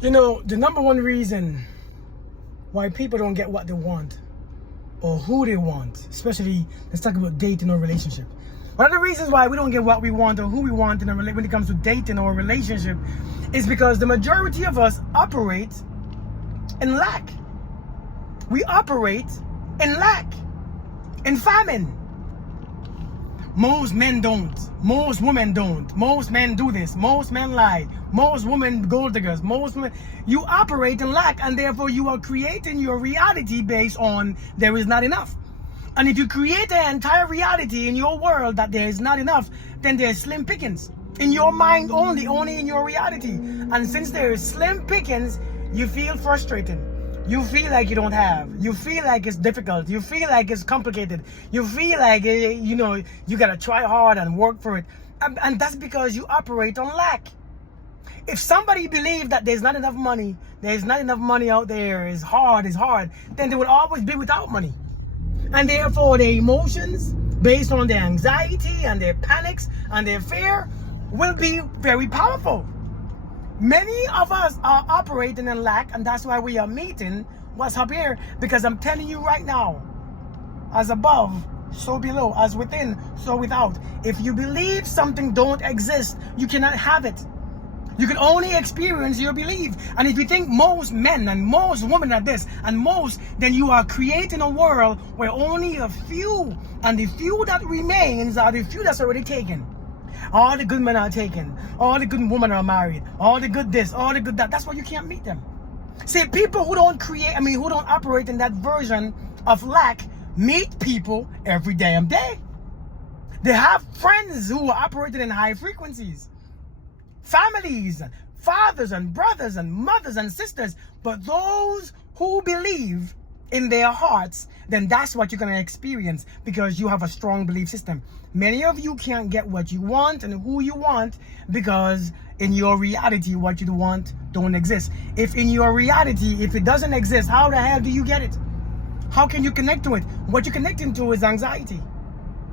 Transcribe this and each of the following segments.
You know, the number one reason why people don't get what they want or who they want, especially let's talk about dating or relationship. One of the reasons why we don't get what we want or who we want when it comes to dating or relationship is because the majority of us operate in lack. We operate in lack, in famine. Most men don't. Most women don't. Most men do this. Most men lie. Most women gold diggers. Most women. You operate in lack, and therefore you are creating your reality based on there is not enough. And if you create an entire reality in your world that there is not enough, then there's slim pickings. In your mind only in your reality. And since there is slim pickings, you feel frustrated. You feel like you don't have. You feel like it's difficult. You feel like it's complicated. You feel like, you got to try hard and work for it. And that's because you operate on lack. If somebody believed that there's not enough money, there's not enough money out there, it's hard, then they would always be without money. And therefore their emotions, based on their anxiety and their panics and their fear, will be very powerful. Many of us are operating in lack, and that's why we are meeting what's up here. Because I'm telling you right now, as above, so below, as within, so without. If you believe something don't exist, you cannot have it. You can only experience your belief. And if you think most men and most women are this and most, then you are creating a world where only a few, and the few that remains are the few that's already taken. All the good men are taken. All the good women are married. All the good this, all the good that. That's why you can't meet them. See, people who don't who don't operate in that version of lack meet people every damn day. They have friends who are operating in high frequencies. Families, fathers and brothers and mothers and sisters. But those who believe in their hearts, then that's what you're going to experience because you have a strong belief system. Many of you can't get what you want and who you want because in your reality, what you want don't exist. If in your reality, if it doesn't exist, how the hell do you get it? How can you connect to it? What you're connecting to is anxiety.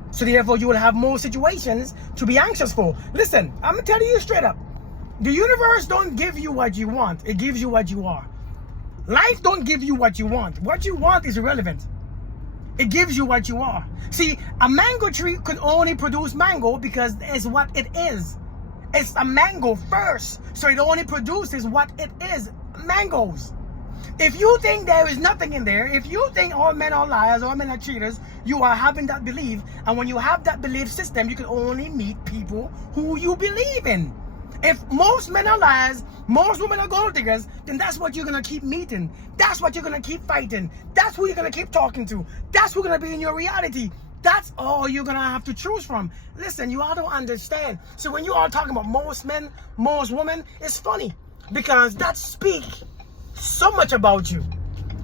So therefore, you will have more situations to be anxious for. Listen, I'm telling you straight up. The universe don't give you what you want. It gives you what you are. Life don't give you what you want. What you want is irrelevant. It gives you what you are. See, a mango tree could only produce mango because it's what it is. It's a mango first. So it only produces what it is, mangoes. If you think there is nothing in there, if you think all men are liars, all men are cheaters, you are having that belief. And when you have that belief system, you can only meet people who you believe in. If most men are liars, most women are gold diggers, then that's what you're going to keep meeting. That's what you're going to keep fighting. That's who you're going to keep talking to. That's who's going to be in your reality. That's all you're going to have to choose from. Listen, you all don't understand. So when you all talking about most men, most women, it's funny because that speaks so much about you.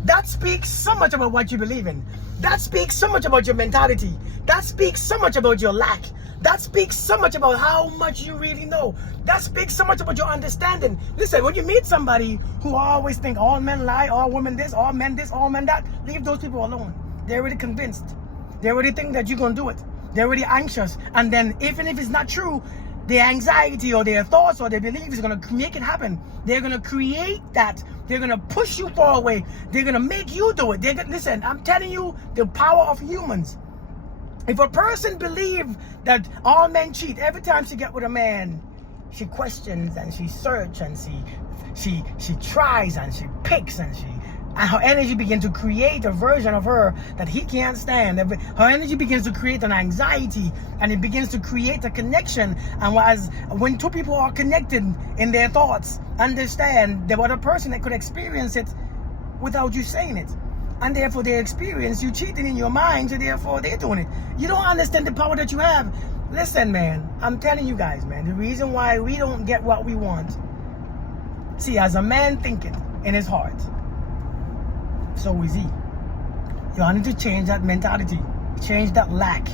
That speaks so much about what you believe in. That speaks so much about your mentality. That speaks so much about your lack. That speaks so much about how much you really know. That speaks so much about your understanding. Listen, when you meet somebody who always think all men lie, all women this, all men that, leave those people alone. They're already convinced. They already think that you're going to do it. They're already anxious. And then even if it's not true, their anxiety or their thoughts or their beliefs is going to make it happen. They're going to create that. They're going to push you far away. They're going to make you do it. Listen, I'm telling you the power of humans. If a person believes that all men cheat, every time she get with a man, she questions and she searches and she tries and she picks and her energy begins to create a version of her that he can't stand. Her energy begins to create an anxiety and it begins to create a connection. And when two people are connected in their thoughts, understand the other person that could experience it without you saying it. And therefore they experience you cheating in your mind, so therefore they're doing it. You don't understand the power that you have. Listen, man, I'm telling you guys, man, the reason why we don't get what we want. See, as a man thinking in his heart, so is he. You need to change that mentality. Change that lack.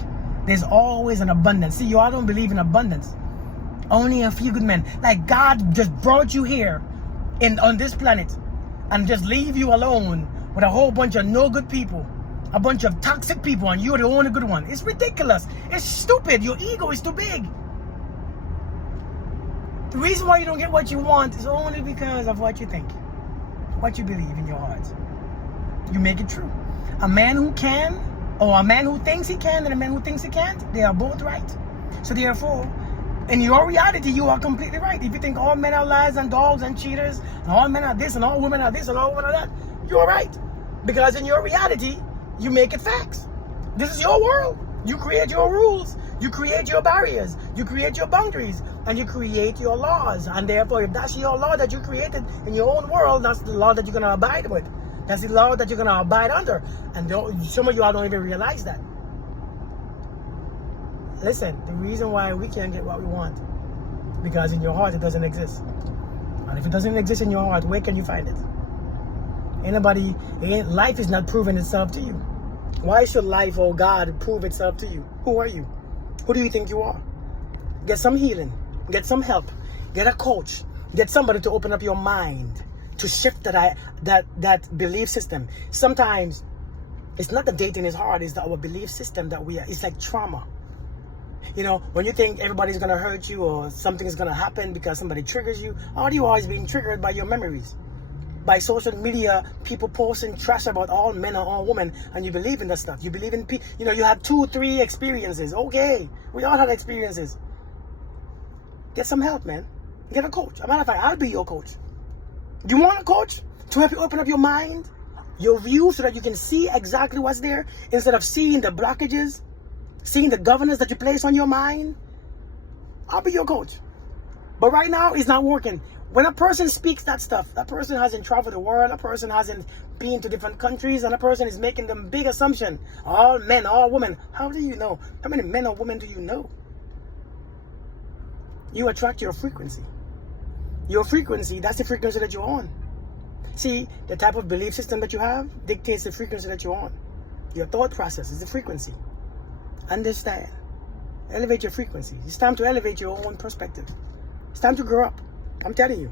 There's always an abundance. See, you all don't believe in abundance. Only a few good men. Like God just brought you here on this planet and just leave you alone with a whole bunch of no good people, a bunch of toxic people, and you're the only good one. It's ridiculous. It's stupid. Your ego is too big. The reason why you don't get what you want is only because of what you think, what you believe in your heart. You make it true. A man who can, or a man who thinks he can, and a man who thinks he can't, they are both right. So therefore, in your reality, you are completely right. If you think all men are liars and dogs and cheaters, and all men are this, and all women are this, and all women are that, you're right. Because in your reality, you make it facts. This is your world. You create your rules. You create your barriers. You create your boundaries. And you create your laws. And therefore, if that's your law that you created in your own world, that's the law that you're going to abide with. That's the law that you're going to abide under. And some of you all don't even realize that. Listen, the reason why we can't get what we want, because in your heart it doesn't exist. And if it doesn't exist in your heart, where can you find it? Life is not proving itself to you. Why should life or God prove itself to you? Who are you? Who do you think you are? Get some healing. Get some help. Get a coach. Get somebody to open up your mind, to shift that belief system. Sometimes it's not the dating is hard, it's our belief system that it's like trauma. You know, when you think everybody's going to hurt you or something is going to happen because somebody triggers you, are you always being triggered by your memories? By social media, people posting trash about all men or all women, and you believe in that stuff. You believe in, you had 2-3 experiences. Okay, we all had experiences. Get some help, man. Get a coach. As a matter of fact, I'll be your coach. Do you want a coach to help you open up your mind, your view, so that you can see exactly what's there instead of seeing the blockages, seeing the governors that you place on your mind? I'll be your coach. But right now, it's not working. When a person speaks that stuff, that person hasn't traveled the world, that person hasn't been to different countries, and a person is making them big assumption. All men, all women. How do you know? How many men or women do you know? You attract your frequency. Your frequency, that's the frequency that you're on. See, the type of belief system that you have dictates the frequency that you're on. Your thought process is the frequency. Understand. Elevate your frequency. It's time to elevate your own perspective. It's time to grow up. I'm telling you.